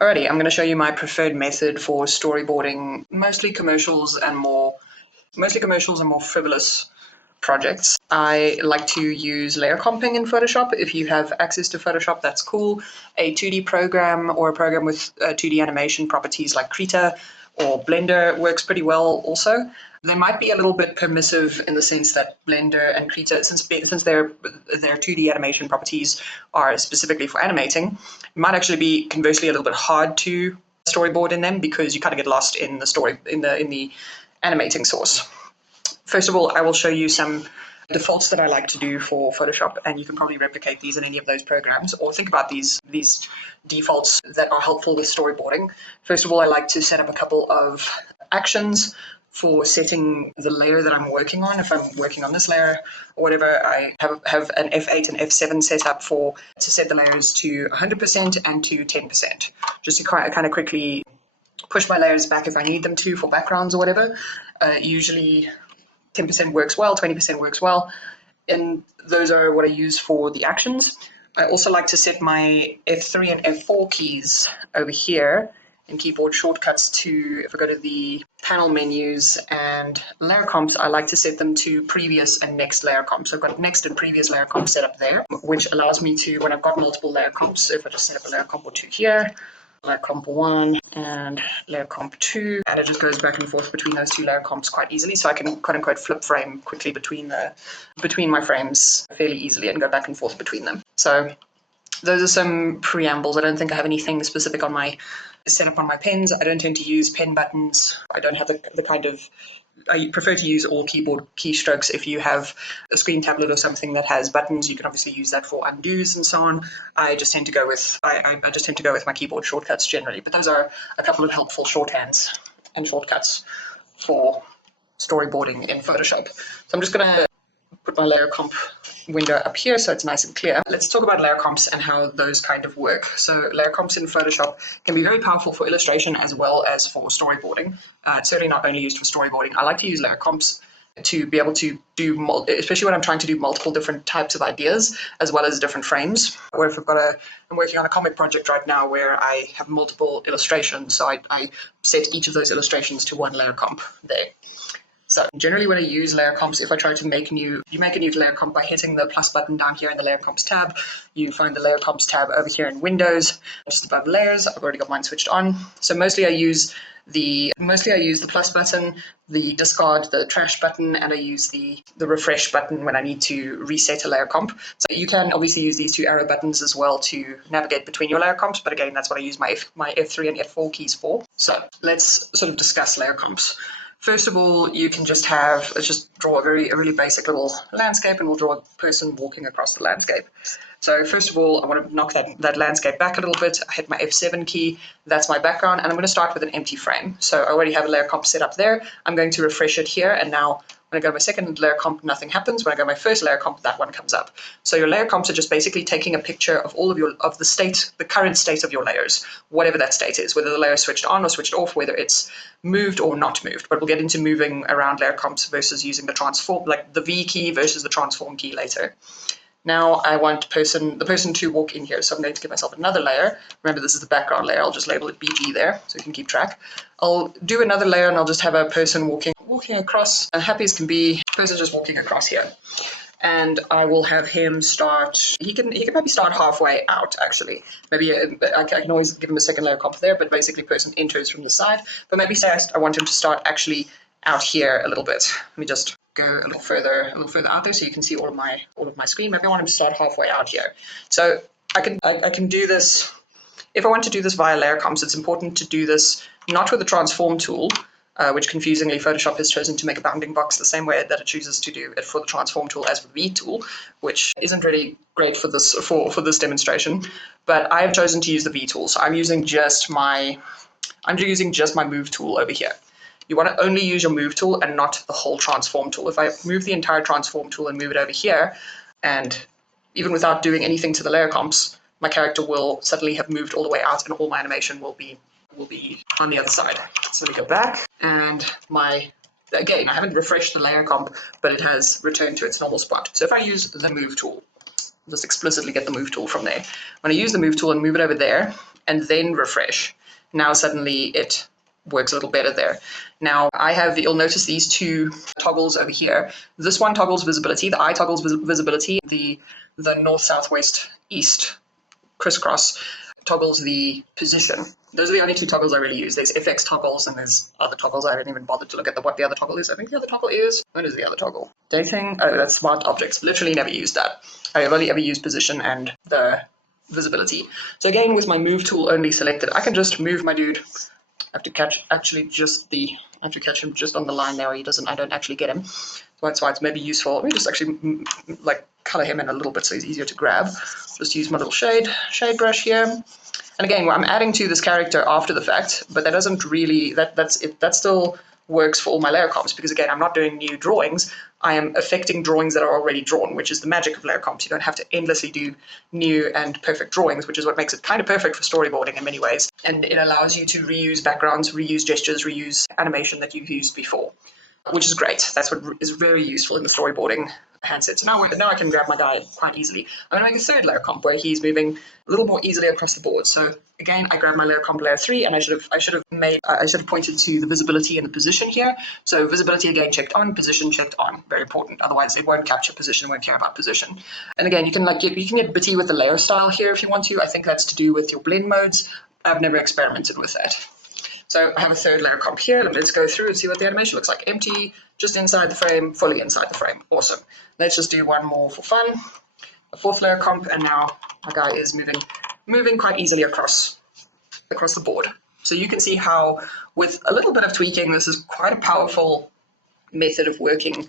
Alrighty, I'm going to show you my preferred method for storyboarding mostly commercials and more frivolous projects. I like to use layer comping in Photoshop. If you have access to Photoshop, that's cool. A 2D program or a program with 2D animation properties like Krita or Blender works pretty well also. They might be a little bit permissive in the sense that Blender and Krita, since their 2D animation properties are specifically for animating, it might actually be conversely a little bit hard to storyboard in them because you kind of get lost in the story in the animating source. First of all, I will show you some defaults that I like to do for Photoshop, and you can probably replicate these in any of those programs or think about these defaults that are helpful with storyboarding. First of all, I like to set up a couple of actions for setting the layer that I'm working on. If I'm working on this layer or whatever, I have an F8 and F7 set up to set the layers to 100% and to 10%, just to kind of quickly push my layers back if I need them to for backgrounds or whatever. Usually 10% works well, 20% works well, and those are what I use for the actions. I also like to set my F3 and F4 keys over here in keyboard shortcuts to, if I go to the panel menus and layer comps, I like to set them to previous and next layer comps. So I've got next and previous layer comps set up there, which allows me to, when I've got multiple layer comps, so if I just set up a layer comp or two here, layer comp 1 and layer comp 2, and it just goes back and forth between those two layer comps quite easily, so I can quote unquote flip frame quickly between my frames fairly easily and go back and forth between them. So those are some preambles. I don't think I have anything specific on my setup on my pens. I don't tend to use pen buttons. I don't have the kind of, I prefer to use all keyboard keystrokes. If you have a screen tablet or something that has buttons, you can obviously use that for undos and so on. I just tend to go with my keyboard shortcuts generally. But those are a couple of helpful shorthands and shortcuts for storyboarding in Photoshop. So I'm just going to put my layer comp window up here so it's nice and clear. Let's talk about layer comps and how those kind of work. So layer comps in Photoshop can be very powerful for illustration as well as for storyboarding. It's certainly not only used for storyboarding. I like to use layer comps to be able to do, especially when I'm trying to do multiple different types of ideas as well as different frames. Or if I'm working on a comic project right now where I have multiple illustrations, so I set each of those illustrations to one layer comp there. So generally when I use layer comps, if I try to make a new layer comp by hitting the plus button down here in the layer comps tab, you find the layer comps tab over here in Windows, just above layers. I've already got mine switched on. So mostly I use the plus button, the discard, the trash button, and I use the refresh button when I need to reset a layer comp. So you can obviously use these two arrow buttons as well to navigate between your layer comps, but again, that's what I use my F3 and F4 keys for. So let's sort of discuss layer comps. First of all, you can let's just draw a really basic little landscape, and we'll draw a person walking across the landscape. So first of all, I want to knock that landscape back a little bit. I hit my F7 key, that's my background, and I'm going to start with an empty frame. So I already have a layer comp set up there. I'm going to refresh it here, and now when I go to my second layer comp, nothing happens. When I go to my first layer comp, that one comes up. So your layer comps are just basically taking a picture of all of the current state of your layers, whatever that state is, whether the layer is switched on or switched off, whether it's moved or not moved. But we'll get into moving around layer comps versus using the transform, like the V key versus the transform key later. Now I want the person to walk in here. So I'm going to give myself another layer. Remember, this is the background layer. I'll just label it BG there so you can keep track. I'll do another layer and I'll just have a person walking across, happy as can be. Person's just walking across here. And I will have him start, he can maybe start halfway out actually. Maybe I can always give him a second layer comp there, but basically person enters from the side. But maybe say I want him to start actually out here a little bit. Let me just go a little further out there so you can see all of my screen. Maybe I want him to start halfway out here. So I can do this. If I want to do this via layer comps, it's important to do this not with the transform tool, which confusingly Photoshop has chosen to make a bounding box the same way that it chooses to do it for the transform tool as for the V tool, which isn't really great for this demonstration. But I have chosen to use the V tool, so I'm using just my move tool over here. You want to only use your move tool and not the whole transform tool. If I move the entire transform tool and move it over here, and even without doing anything to the layer comps, my character will suddenly have moved all the way out and all my animation will be on the other side. So let me go back, and again, I haven't refreshed the layer comp, but it has returned to its normal spot. So if I use the move tool, just explicitly get the move tool from there. When I use the move tool and move it over there, and then refresh. Now suddenly it works a little better there. Now you'll notice these two toggles over here. This one toggles visibility, the eye toggles visibility, the north, south, west, east crisscross toggles the position. Those are the only two toggles I really use. There's FX toggles and there's other toggles. I haven't even bothered to look at what the other toggle is. I think the other toggle is, what is the other toggle? Dating? Oh, that's smart objects. Literally never used that. I've only ever used position and the visibility. So again, with my move tool only selected, I can just move my dude. I have to catch him just on the line there. I don't actually get him. So that's why it's maybe useful. Let me just actually like color him in a little bit so he's easier to grab. Just use my little shade brush here. And again, I'm adding to this character after the fact, but that doesn't really, that still works for all my layer comps, because again, I'm not doing new drawings. I am affecting drawings that are already drawn, which is the magic of layer comps. You don't have to endlessly do new and perfect drawings, which is what makes it kind of perfect for storyboarding in many ways. And it allows you to reuse backgrounds, reuse gestures, reuse animation that you've used before, which is great. That's what is very useful in the storyboarding handset. So now I can grab my guy quite easily. I'm going to make a third layer comp where he's moving a little more easily across the board. So again, I grab my layer comp layer 3, and I should have pointed to the visibility and the position here. So visibility again checked on, position checked on. Very important. Otherwise, it won't capture position, it won't care about position. And again, you can get bitty with the layer style here if you want to. I think that's to do with your blend modes. I've never experimented with that. So I have a third layer comp here. Let's go through and see what the animation looks like. Empty, just inside the frame, fully inside the frame. Awesome. Let's just do one more for fun. A fourth layer comp, and now our guy is moving quite easily across the board. So you can see how, with a little bit of tweaking, this is quite a powerful method of working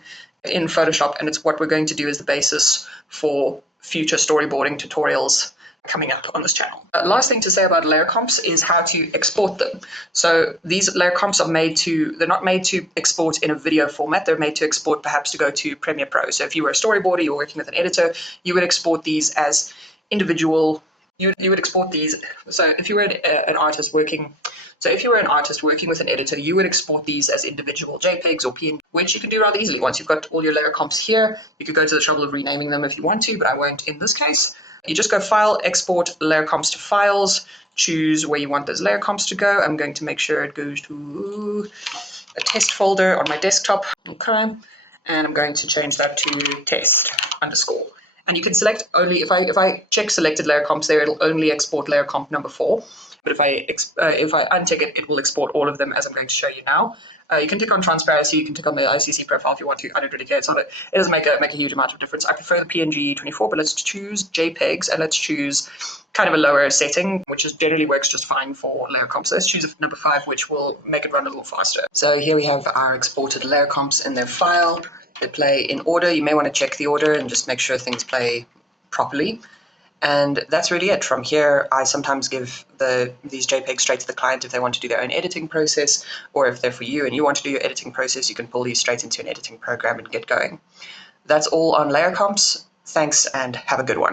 in Photoshop, and it's what we're going to do as the basis for future storyboarding tutorials coming up on this channel. Last thing to say about layer comps is how to export them. So these layer comps they're not made to export in a video format. They're made to export perhaps to go to Premiere Pro. So if you were a storyboarder, you're working with an editor, you would export these as individual. You would export these. So if you were an artist working with an editor, you would export these as individual JPEGs or PNG, which you can do rather easily. Once you've got all your layer comps here, you could go to the trouble of renaming them if you want to, but I won't in this case. You just go File, Export Layer Comps to Files, choose where you want those layer comps to go. I'm going to make sure it goes to a test folder on my desktop. Okay, and I'm going to change that to test _. And you can select only, if I check selected layer comps there, it'll only export layer comp number 4. But if I untick it, it will export all of them, as I'm going to show you now. You can tick on transparency, you can tick on the ICC profile if you want to. I don't really care. It doesn't make a huge amount of difference. I prefer the PNG 24, but let's choose JPEGs, and let's choose kind of a lower setting, which generally works just fine for layer comps. So let's choose number 5, which will make it run a little faster. So here we have our exported layer comps in their file. They play in order. You may want to check the order and just make sure things play properly. And that's really it. From here, I sometimes give these JPEGs straight to the client if they want to do their own editing process, or if they're for you and you want to do your editing process, you can pull these straight into an editing program and get going. That's all on layer comps. Thanks, and have a good one.